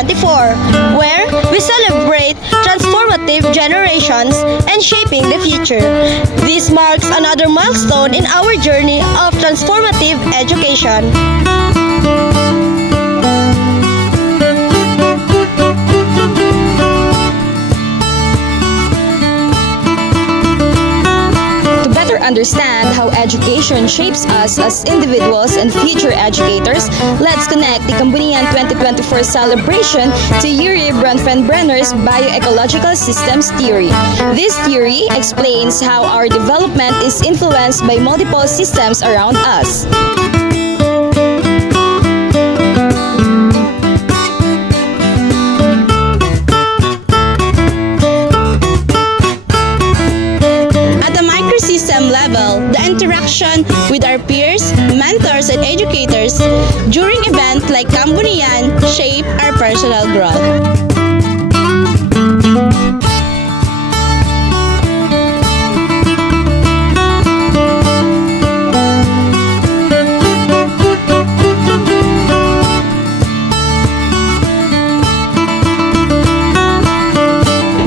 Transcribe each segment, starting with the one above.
2024, where we celebrate transformative generations and shaping the future. This marks another milestone in our journey of transformative education. Understand how education shapes us as individuals and future educators, let's connect the Kambunian 2024 celebration to Yuri Bronfenbrenner's bioecological systems theory. This theory explains how our development is influenced by multiple systems around us. Level, the interaction with our peers, mentors, and educators during events like Kambunian shape our personal growth.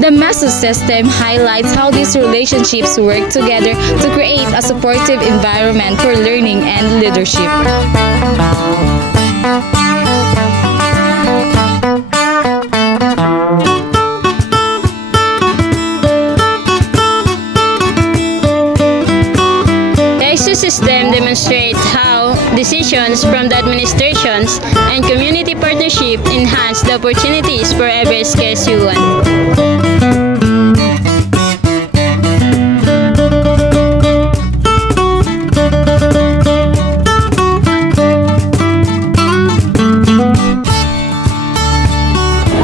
The Meso system highlights how these relationships work together to create a supportive environment for learning and leadership. The EXO system demonstrates how decisions from the administrations and community partnership enhance the opportunities for every SKSU1.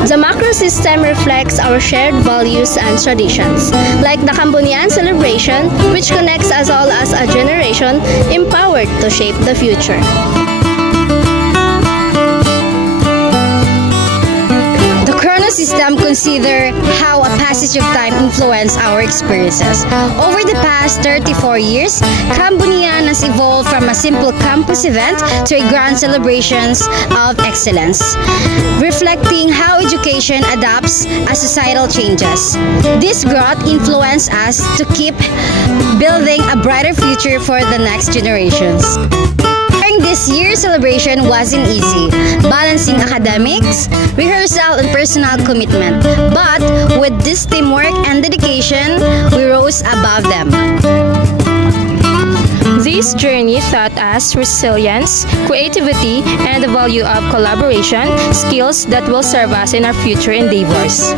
The macro system reflects our shared values and traditions, like the Kambunian celebration, which connects us all as a generation empowered to shape the future. System consider how a passage of time influenced our experiences. Over the past 34 years, Kambunian has evolved from a simple campus event to a grand celebrations of excellence, reflecting how education adapts as societal changes. This growth influenced us to keep building a brighter future for the next generations. This year's celebration wasn't easy, balancing academics, rehearsal, and personal commitment. But with this teamwork and dedication, we rose above them. This journey taught us resilience, creativity, and the value of collaboration, skills that will serve us in our future endeavors.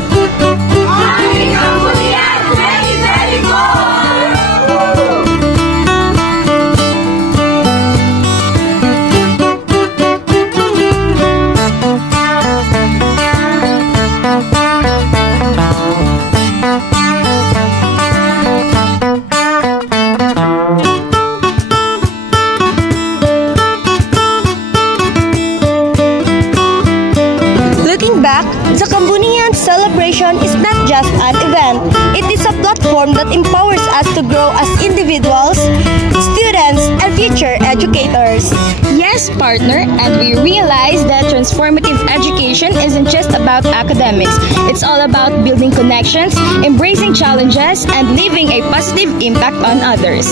The Kambunian celebration is not just an event. It is a platform that empowers us to grow as individuals, students, and future educators. Yes, partner, and we realize that transformative education isn't just about academics. It's all about building connections, embracing challenges, and leaving a positive impact on others.